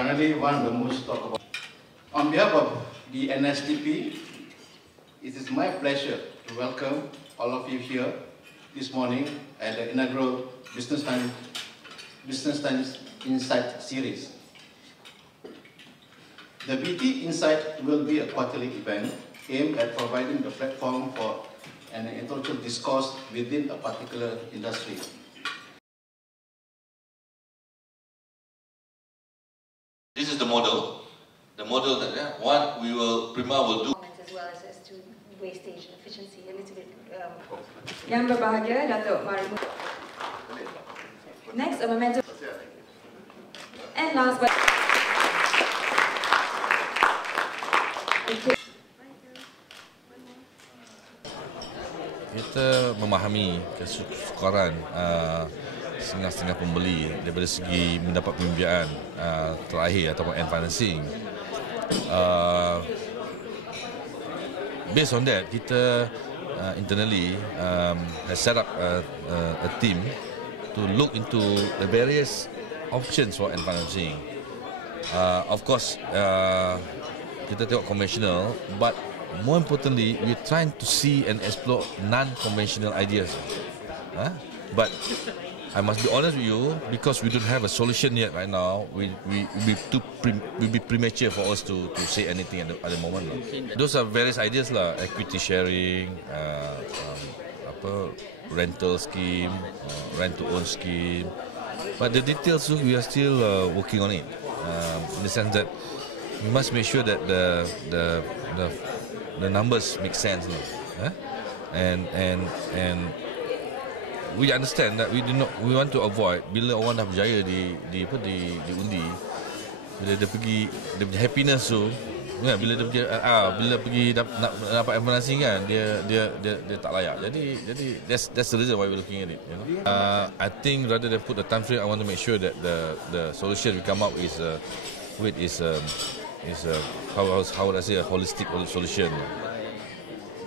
currently one of the most talked about. On behalf of the NSTP, it is my pleasure to welcome all of you here this morning at the inaugural Business Times Insight series. The BT Insight will be a quarterly event aimed at providing the platform for an intellectual discourse within a particular industry. This is the model that what we will Prima will do. As well as to wastage and efficiency a little bit. Yang berbahagia, Datuk Maru. Next, a memento. And last but kita memahami kesukaran setengah-setengah pembeli daripada segi mendapat pembiayaan terakhir ataupun end financing. Based on that, kita internally has set up a team to look into the various options for end financing. Of course, kita tengok conventional, but more importantly, we're trying to see and explore non-conventional ideas. But I must be honest with you, because we don't have a solution yet right now, will be premature for us to say anything at the moment. Those are various ideas lah, equity sharing, rental scheme, rent to own scheme. But the details we are still working on it. In the sense that we must make sure that the numbers make sense, and we understand that we want to avoid bila orang dah berjaya di undi, bila dia pergi dia punya happiness tu, bila dia pergi nak dapat financing kan, dia tak layak. Jadi that's the reason why we're looking at it. I think rather than put a time frame, I want to make sure that the solution we come up with is how would I say, a holistic solution.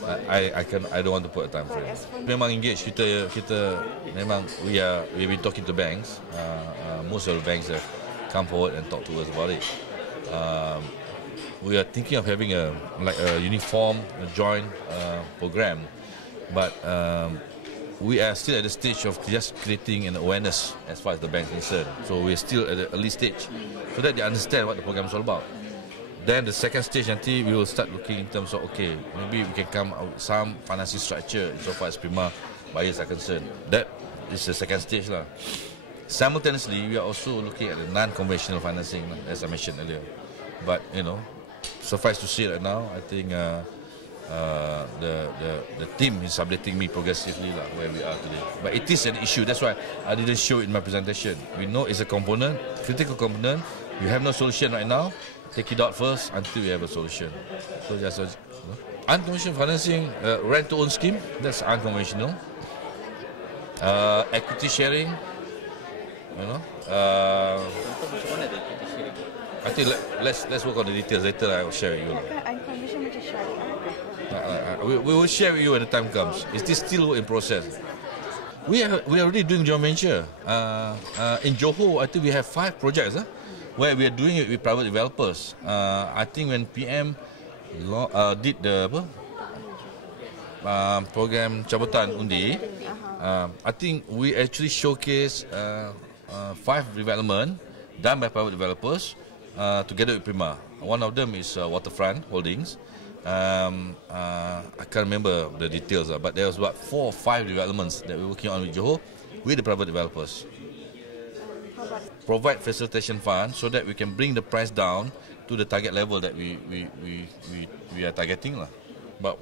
I don't want to put a time frame. Memang engage, kita memang we've been talking to banks. Most of the banks have come forward and talk to us about it. We are thinking of having a uniform, joint program, but we are still at the stage of just creating an awareness as far as the bank is concerned. So we're still at the early stage, so that they understand what the program is all about. Then the second stage nanti we will start looking in terms of, okay, maybe we can come out with some financing structure so far as Prima buyers are concerned. That is the second stage lah. Simultaneously, we are also looking at the non-conventional financing, as I mentioned earlier. But suffice to say right now, I think the team is updating me progressively lah where we are today. But it is an issue. That's why I didn't show it in my presentation. We know it's a component, critical component. We have no solution right now. Take it out first until we have a solution. So just unconventional financing, rent to own scheme, that's unconventional. Equity sharing, I think let's work on the details later. I will share with you. We will share with you when the time comes. Is this still in process? We are already doing joint venture. In Johor, I think we have 5 projects. Where we are doing it with private developers. I think when PM did the program cabutan undi, I think we actually showcase 5 development done by private developers together with Prima. One of them is Waterfront Holdings. I can't remember the details, but there was about 4 or 5 developments that we're working on with Johor with the private developers. Provide facilitation funds so that we can bring the price down to the target level that we are targeting lah. But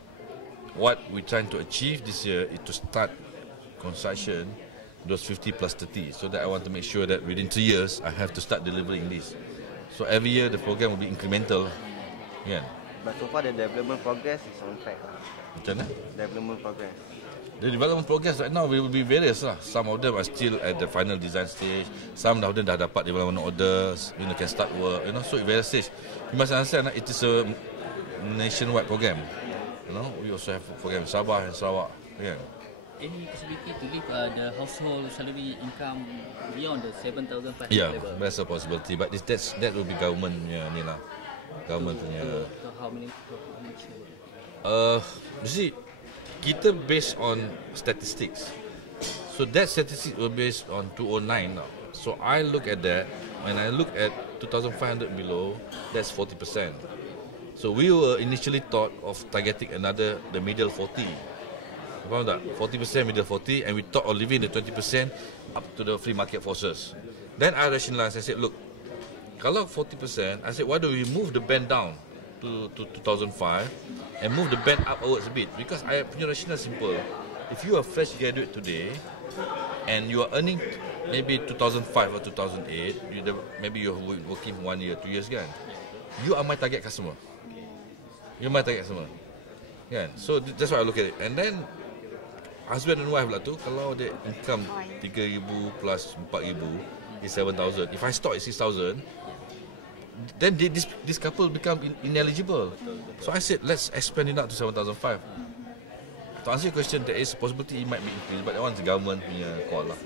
what we're trying to achieve this year is to start construction those 50 plus 30, so that I want to make sure that within 3 years I have to start delivering this. So every year the program will be incremental. Yeah. But so far the development progress is on track. Macam mana? Development progress. The development progress right now will be various lah. Some of them are still at the final design stage. Some of them dah dapat development orders, can start work. So at various stage. You must understand that it is a nationwide program. We also have a program in Sabah and Sarawak. Yeah. any possibility to leave the household salary income beyond the 7,500 Yeah, level? that's a possibility. But that will be government punya ni lah. Government punya. So how much? You see, kita based on statistics. So that statistic will based on 209 now. So I look at that. When I look at 2,500 below, that's 40%. So we were initially thought of targeting the middle 40. Faham tak? 40% middle 40, and we thought of leaving the 20% up to the free market forces. Then I rationalized. I said, look, kalau 40%, I said, why don't we move the band down to 2005 and move the band upwards a bit? Because I punya rationale simple. If you are fresh graduate today and you are earning maybe 2005 or 2008, maybe you're working 1 year, 2 years, kan? You are my target customer. You're my target customer. Kan? So that's why I look at it. And then husband and wife lah tu, kalau dia income 3,000 plus 4,000 is 7,000. If I stop at 6,000, then this couple become ineligible. So I said, let's expand it out to 7,500. To answer your question, there is a possibility it might be increased, but that one's the government punya call lah.